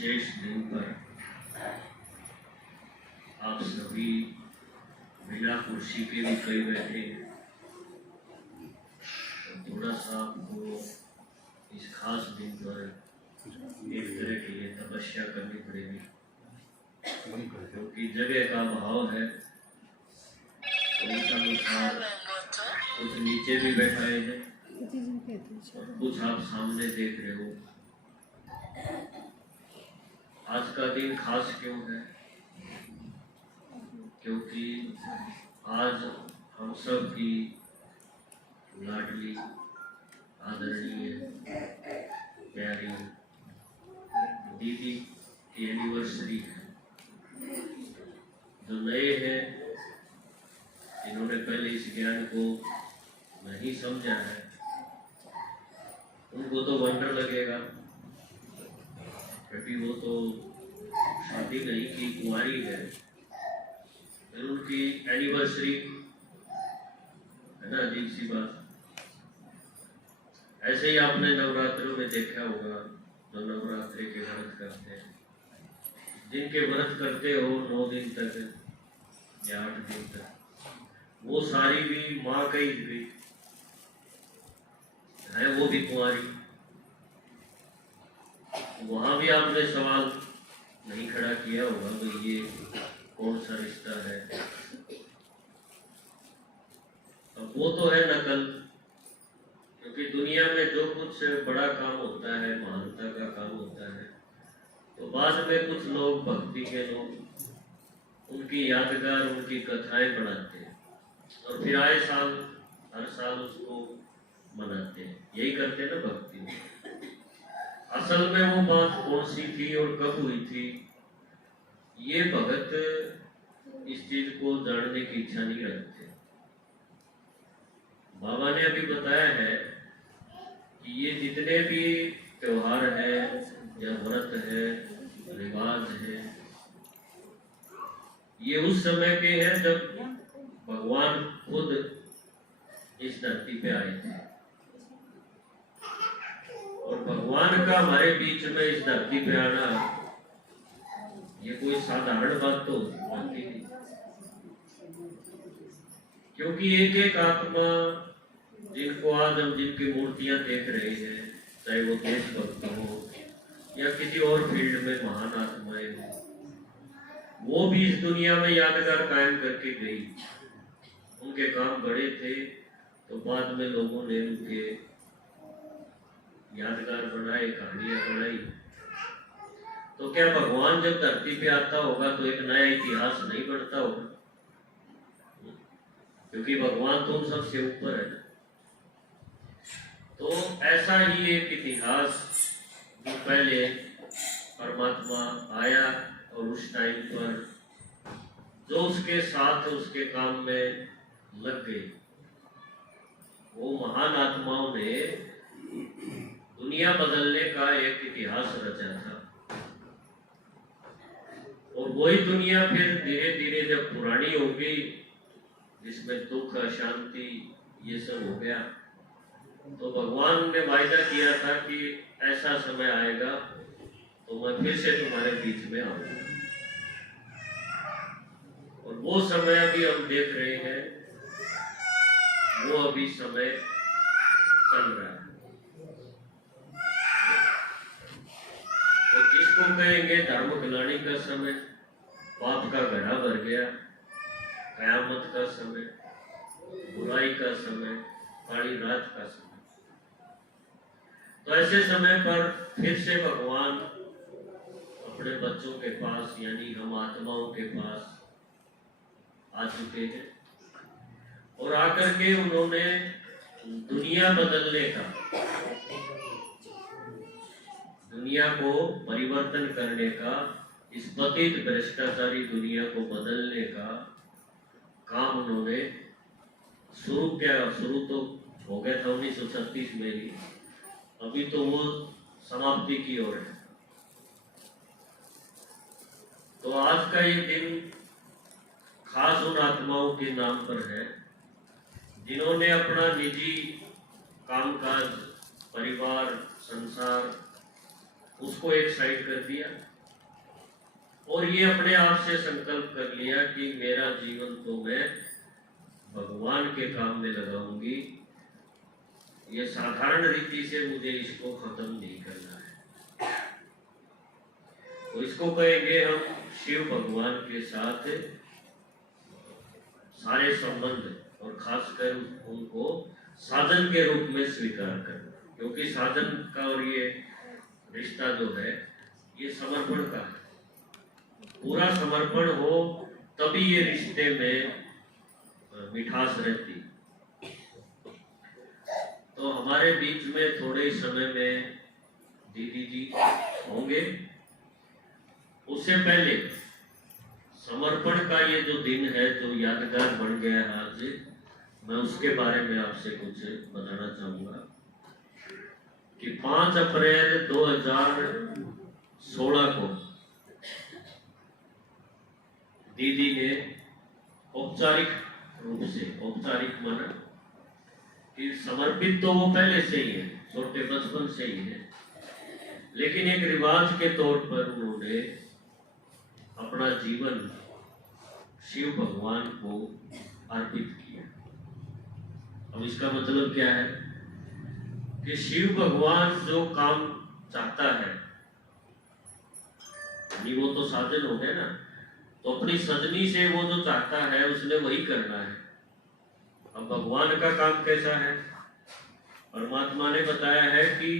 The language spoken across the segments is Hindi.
विशेष दिन पर आप सभी बिना कुर्सी के भी कई बैठे हैं। तो थोड़ा सा आपको इस खास दिन पर एक तरह की ये तपस्या करनी पड़ेगी, क्योंकि जगह का भाव है। तो उस अनुसार कुछ नीचे भी बैठाए हैं और कुछ आप सामने देख रहे हो। आज का दिन खास क्यों है? क्योंकि आज हम सब की लाडली, आदरणीय, प्यारी दीदी की एनिवर्सरी है। जो नए हैं, जिन्होंने पहले इस ज्ञान को नहीं समझा है, उनको तो वंडर लगेगा, क्योंकि वो तो शादी नहीं की, कुंवारी है। फिर उनकी एनिवर्सरी है ना, अजीब सी बात। ऐसे ही आपने नवरात्रों में देखा होगा, जो नवरात्रि के व्रत करते हैं, जिनके व्रत करते हो 9 दिन तक या 8 दिन तक, वो सारी भी माँ का ही भी है, वो भी कुंवारी। वहां भी आपने सवाल नहीं खड़ा किया होगा भाई ये कौन सा रिश्ता है। अब वो तो है नकल, क्योंकि दुनिया में जो कुछ बड़ा काम होता है, महानता का काम होता है, तो बाद में कुछ लोग, भक्ति के लोग, उनकी यादगार, उनकी कथाएं बनाते हैं और फिर आए साल, हर साल उसको मनाते हैं। यही करते हैं ना भक्ति में। असल में वो बात कौन सी थी और कब हुई थी, ये भगत इस चीज को जानने की इच्छा नहीं रखते। बाबा ने अभी बताया है कि ये जितने भी त्योहार है या व्रत है, रिवाज है, ये उस समय के हैं जब भगवान खुद इस धरती पे आए थे। और भगवान का हमारे बीच में इस धरती पे आना, ये कोई साधारण बात तो होती नहीं, क्योंकि एक एक आत्मा जिनको आज हम जिनकी मूर्तियां देख रहे हैं, चाहे वो देशभक्त हो या किसी और फील्ड में महान आत्माएं हो, वो भी इस दुनिया में यादगार कायम करके गई। उनके काम बड़े थे, तो बाद में लोगों ने उनके यादगार बनाए, कहानियां बनाई। तो क्या भगवान जब धरती पे आता होगा तो एक नया इतिहास नहीं बनता होगा? क्योंकि भगवान तो उन सबसे ऊपर है। तो ऐसा ही एक इतिहास, जो पहले परमात्मा आया और उस टाइम पर जो उसके साथ उसके काम में लग गए, वो महान आत्माओं ने दुनिया बदलने का एक इतिहास रचा था। और वही दुनिया फिर धीरे धीरे जब पुरानी हो गई, जिसमें दुख, अशांति, ये सब हो गया, तो भगवान ने वायदा किया था कि ऐसा समय आएगा तो मैं फिर से तुम्हारे बीच में आऊंगा। और वो समय अभी हम देख रहे हैं, वो अभी समय चल रहा है। तो जिसको कहेंगे धर्म गिलानी का समय, पाप का घड़ा भर गया, कयामत का समय, बुराई का समय, काली रात का समय। तो ऐसे समय पर फिर से भगवान अपने बच्चों के पास, यानी हम आत्माओं के पास आ चुके हैं। और आकर के उन्होंने दुनिया बदलने का, दुनिया को परिवर्तन करने का, इस पतित भ्रष्टाचारी दुनिया को बदलने का काम उन्होंने शुरू किया। शुरू तो हो गया था 1936 में ही, अभी तो वो समाप्ति की ओर है। तो आज का ये दिन खास उन आत्माओं के नाम पर है, जिन्होंने अपना निजी कामकाज, परिवार, संसार, उसको एक साइड कर दिया और ये अपने आप से संकल्प कर लिया कि मेरा जीवन तो मैं भगवान के काम में लगाऊंगी, ये साधारण रीति से मुझे इसको खत्म नहीं करना है। तो इसको कहेंगे हम शिव भगवान के साथ सारे संबंध, और खासकर उनको साधन के रूप में स्वीकार करना, क्योंकि साधन का और ये रिश्ता जो है ये समर्पण का है। पूरा समर्पण हो तभी ये रिश्ते में मिठास रहती। तो हमारे बीच में थोड़े ही समय में दीदी जी होंगे। उससे पहले समर्पण का ये जो दिन है जो यादगार बन गया है आज, मैं उसके बारे में आपसे कुछ बताना चाहूंगा कि 5 अप्रैल 2016 को दीदी ने औपचारिक रूप से, औपचारिक माना कि समर्पित तो वो पहले से ही है, छोटे बचपन से ही है, लेकिन एक रिवाज के तौर पर उन्होंने अपना जीवन शिव भगवान को अर्पित किया। अब इसका मतलब क्या है कि शिव भगवान जो काम चाहता है, वो तो साधन हो गए ना, तो अपनी सजनी से वो जो चाहता है उसने वही करना है। अब भगवान का काम कैसा है? परमात्मा ने बताया है कि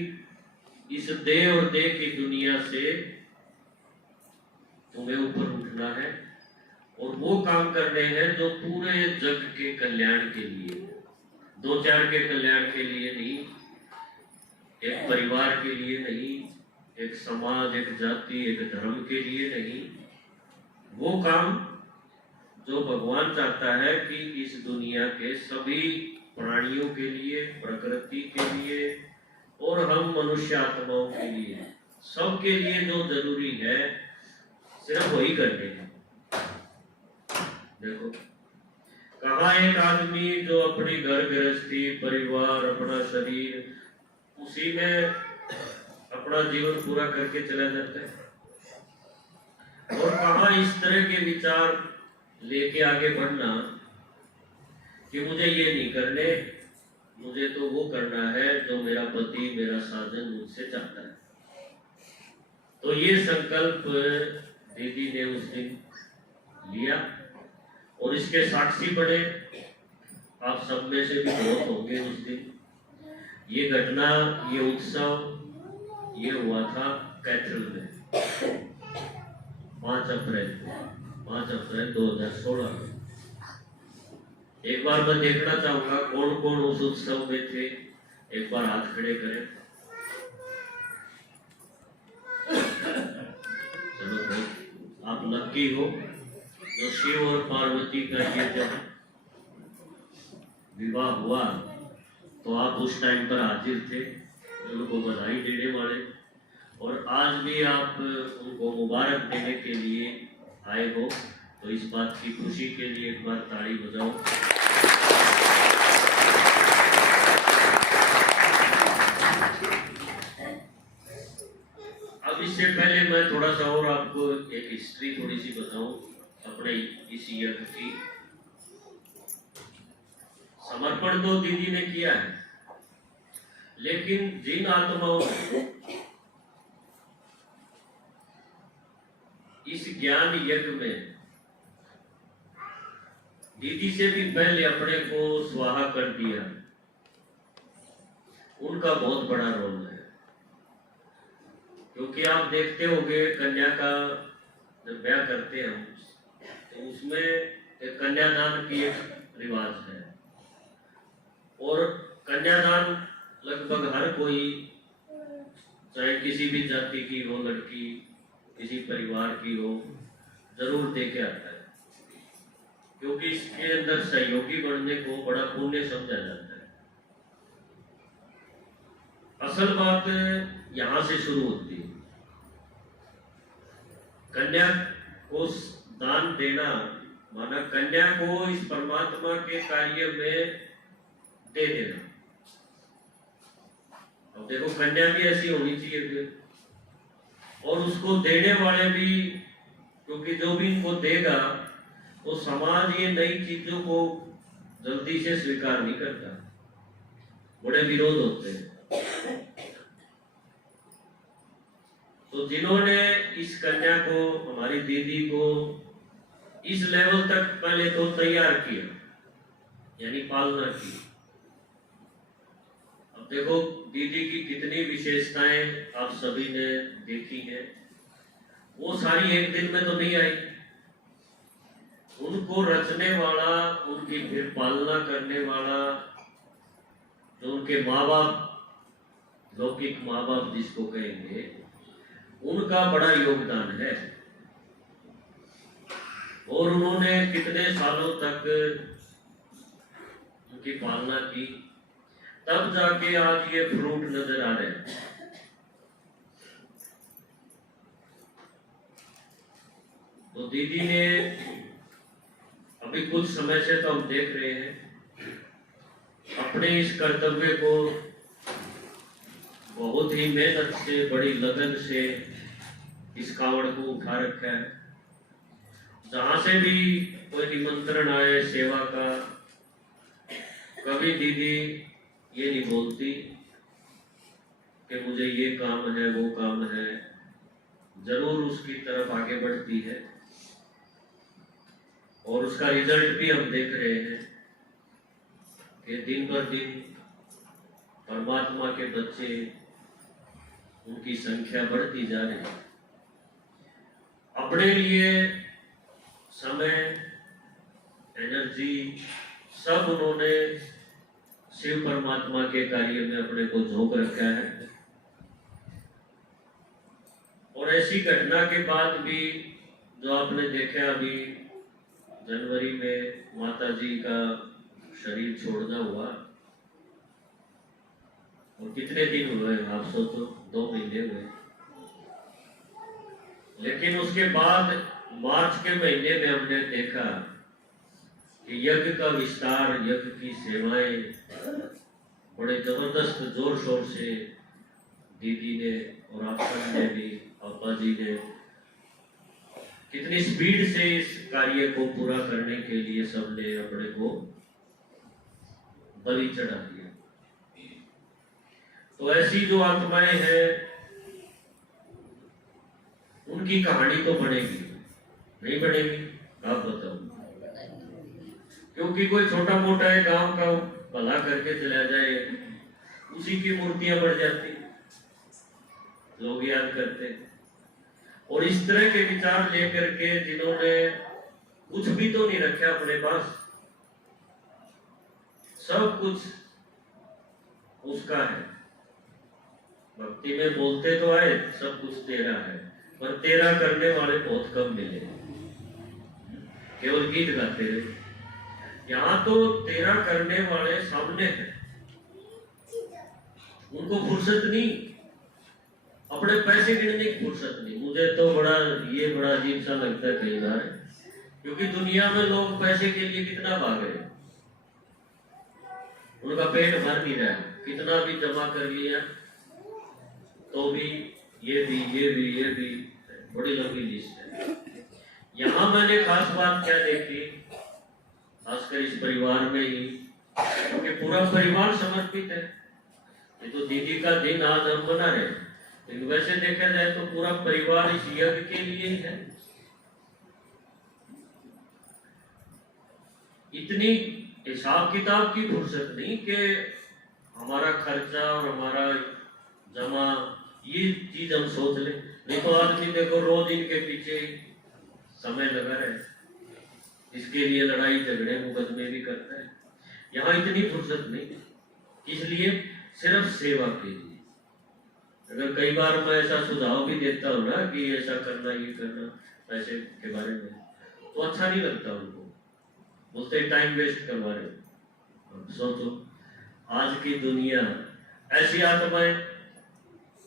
इस देह और देह की दुनिया से तुम्हें ऊपर उठना है और वो काम करने हैं जो पूरे जग के कल्याण के लिए, 2-4 के कल्याण के लिए नहीं, एक परिवार के लिए नहीं, एक समाज, एक जाति, एक धर्म के लिए नहीं। वो काम जो भगवान चाहता है कि इस दुनिया के सभी प्राणियों के लिए, प्रकृति के लिए और हम मनुष्य आत्माओं के लिए, सबके लिए जो जरूरी है सिर्फ वही करने हैं। देखो, कहाँ एक आदमी जो अपनी घर गृहस्थी, परिवार, अपना शरीर, उसी में अपना जीवन पूरा करके चला जाता है, और कहाँ इस तरह के विचार लेके आगे बढ़ना कि मुझे ये नहीं करने, मुझे तो वो करना है जो मेरा पति, मेरा साधन मुझसे चाहता है। तो ये संकल्प दीदी ने उस दिन लिया और इसके साक्षी बने आप सब में से भी बहुत होंगे। उस दिन ये घटना, ये उत्सव ये हुआ था कैथल में 5 अप्रैल 2016 में। एक बार मैं देखना चाहूंगा कौन कौन उस उत्सव में थे, एक बार हाथ खड़े करें। चलो भाई, आप लकी हो जो शिव और पार्वती का ये जब विवाह हुआ तो आप उस टाइम पर हाजिर थे, उनको बधाई देने वाले, और आज भी आप उनको मुबारक देने के लिए आए हो। तो इस बात की खुशी के लिए एक बार ताली बजाओ। अब इससे पहले मैं थोड़ा सा और आपको एक हिस्ट्री थोड़ी सी बताऊं अपने इस यज्ञ की। समर्पण तो दीदी ने किया है, लेकिन जिन आत्माओं ने इस ज्ञान यज्ञ में दीदी से भी पहले अपने को स्वाहा कर दिया, उनका बहुत बड़ा रोल है। क्योंकि आप देखते होंगे कन्या का जब ब्याह करते हैं हम, तो उसमें एक कन्यादान की एक रिवाज है, और कन्यादान लगभग हर कोई, चाहे किसी भी जाति की हो लड़की, किसी परिवार की हो, जरूर दे के आता है, क्योंकि इसके अंदर सहयोगी बनने को बड़ा पुण्य समझा जाता है। असल बात यहां से शुरू होती है। कन्या को दान देना माना कन्या को इस परमात्मा के कार्य में दे देना। अब देखो, कन्या भी ऐसी होनी चाहिए फिर, और उसको देने वाले भी क्योंकि जो भी इनको देगा वो समाज ये नई चीजों को जल्दी से स्वीकार नहीं करता, बड़े विरोध होते हैं। तो जिन्होंने इस कन्या को, हमारी दीदी को इस लेवल तक पहले तो तैयार किया, यानी पालना की, अब देखो दीदी की कितनी विशेषताएं आप सभी ने देखी हैं। वो सारी एक दिन में तो नहीं आई। उनको रचने वाला, उनकी फिर पालना करने वाला, जो उनके माँ बाप, लौकिक माँ बाप जिसको कहेंगे, उनका बड़ा योगदान है। और उन्होंने कितने सालों तक उनकी पालना की, तब जाके आज ये फ्रूट नजर आ रहे हैं। तो दीदी ने अभी कुछ समय से तो हम देख रहे हैं अपने इस कर्तव्य को बहुत ही मेहनत से, बड़ी लगन से इस कावड़ को उठा रखा है। जहां से भी कोई निमंत्रण आए सेवा का, कभी दीदी ये नहीं बोलती कि मुझे ये काम है, वो काम है, जरूर उसकी तरफ आगे बढ़ती है। और उसका रिजल्ट भी हम देख रहे हैं कि दिन पर दिन परमात्मा के बच्चे, उनकी संख्या बढ़ती जा रही है। अपने लिए समय, एनर्जी सब उन्होंने शिव परमात्मा के कार्य में अपने को झोंक रखा है। और ऐसी घटना के बाद भी जो आपने देखा, अभी जनवरी में माता जी का शरीर छोड़ना हुआ, और कितने दिन हुए आप सोचो, 2 महीने हुए। लेकिन उसके बाद मार्च के महीने में हमने देखा कि यज्ञ का विस्तार, यज्ञ की सेवाएं बड़े जबरदस्त जोर शोर से दीदी ने और आप सब ने भी, पापा जी ने कितनी स्पीड से इस कार्य को पूरा करने के लिए सबने अपने को बलि चढ़ा दिया। तो ऐसी जो आत्माएं हैं, उनकी कहानी तो बनेगी, नहीं बनेगी? आप बताओ। क्योंकि कोई छोटा मोटा है गांव का भला करके चला जाए, उसी की मूर्तियां बढ़ जाती, लोग याद करते हैं। और इस तरह के विचार लेकर के जिन्होंने कुछ भी तो नहीं रखा अपने पास, सब कुछ उसका है। भक्ति में बोलते तो आए सब कुछ तेरा है, पर तेरा करने वाले बहुत कम मिले, केवल गीत गाते रहे। यहाँ तो तेरा करने वाले सामने हैं, उनको फुर्सत नहीं, अपने पैसे गिनने की फुर्सत नहीं। मुझे तो बड़ा अजीब सा लगता है कई बार, क्योंकि दुनिया में लोग पैसे के लिए कितना भाग रहे हैं, उनका पेट भर नहीं रहा है, कितना भी जमा कर लिया तो भी ये भी बड़ी लंबी लिस्ट है। यहाँ मैंने खास बात क्या देखी, खासकर इस परिवार में ही, क्योंकि पूरा परिवार समर्पित है। ये तो दीदी का दिन आज हम बना रहे हैं, लेकिन वैसे देखा जाए तो पूरा परिवार इस यज्ञ के लिए ही है। इतनी हिसाब किताब की फुर्सत नहीं कि हमारा खर्चा और हमारा जमा, ये चीज हम सोच ले। नहीं तो आदमी देखो रोज इनके पीछे समय लगा रहे, इसके लिए लड़ाई झगड़े मुकदमे भी करता है। यहाँ इतनी फुर्सत नहीं, इसलिए सिर्फ सेवा के लिए। अगर कई बार मैं ऐसा सुझाव भी देता हूँ ना कि ऐसा करना, ये करना पैसे के बारे में, तो अच्छा नहीं लगता उनको, बोलते टाइम वेस्ट करवा रहे हो। सोचो आज की दुनिया, ऐसी आत्माएं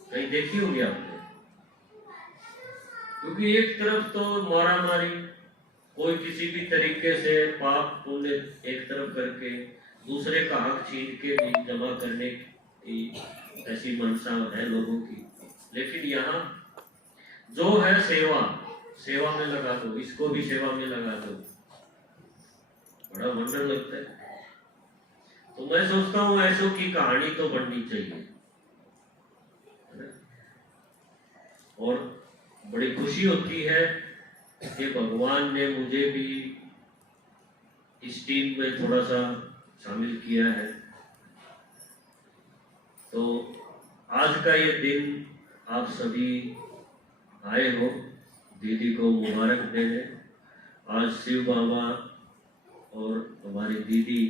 कहीं देखी होगी आपने? क्योंकि एक तरफ तो मारा मारी, कोई किसी भी तरीके से पाप पुण्य एक तरफ करके दूसरे का हक छीन के भी जमा करने की ऐसी मनसा है लोगों की। लेकिन यहाँ जो है सेवा, सेवा में लगा दो, इसको भी सेवा में लगा दो, बड़ा वंडर लगता है। तो मैं सोचता हूँ ऐसों की कहानी तो बननी चाहिए, और बड़ी खुशी होती है कि भगवान ने मुझे भी इस टीम में थोड़ा सा शामिल किया है। तो आज का ये दिन आप सभी आए हो दीदी को मुबारक देने। आज शिव बाबा और हमारी दीदी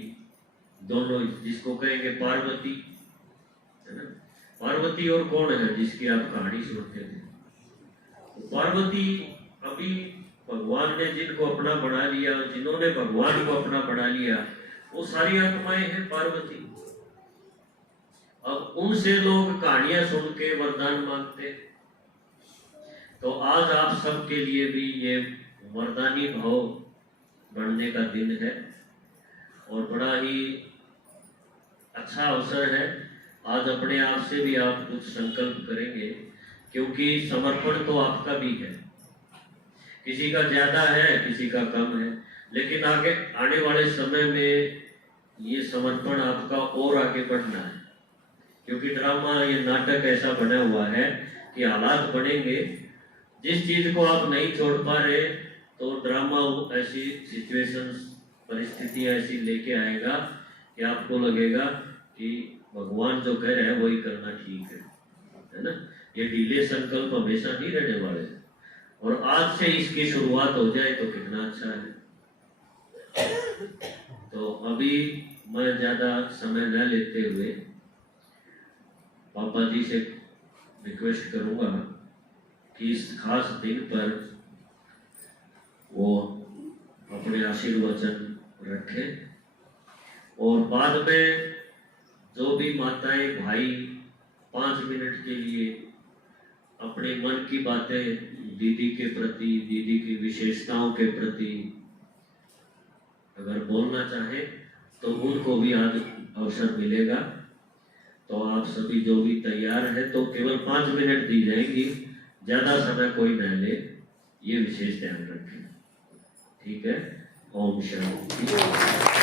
दोनों, जिसको कहेंगे पार्वती, है ना। पार्वती और कौन है जिसकी आप कहानी सुनते थे? तो पार्वती अभी भगवान ने जिनको अपना बना लिया, जिन्होंने भगवान को अपना बना लिया, वो सारी आत्माएं हैं पार्वती। अब उनसे लोग कहानियां सुन के वरदान मांगते। तो आज आप सबके लिए भी ये वरदानी भाव बढ़ने का दिन है, और बड़ा ही अच्छा अवसर है। आज अपने आप से भी आप कुछ संकल्प करेंगे, क्योंकि समर्पण तो आपका भी है, किसी का ज्यादा है किसी का कम है, लेकिन आगे आने वाले समय में ये समर्पण आपका और आगे बढ़ना है। क्योंकि ड्रामा, ये नाटक ऐसा बना हुआ है कि हालात बनेंगे, जिस चीज को आप नहीं छोड़ पा रहे तो ड्रामा ऐसी सिचुएशंस, परिस्थितियां ऐसी लेके आएगा कि आपको लगेगा कि भगवान जो कह रहे हैं वही करना ठीक है ना। ये ढीले संकल्प हमेशा नहीं रहने वाले हैं, और आज से इसकी शुरुआत हो जाए तो कितना अच्छा है। तो अभी मैं ज्यादा समय न लेते हुए पापा जी से रिक्वेस्ट करूंगा कि इस खास दिन पर वो अपने आशीर्वचन रखें, और बाद में जो भी माताएं भाई 5 मिनट के लिए अपने मन की बातें दीदी के प्रति, दीदी की विशेषताओं के प्रति अगर बोलना चाहे तो उनको भी आज अवसर मिलेगा। तो आप सभी जो भी तैयार है तो केवल 5 मिनट दी जाएंगी, ज्यादा समय कोई न ले, ये विशेष ध्यान रखें, ठीक है। ओम शांति।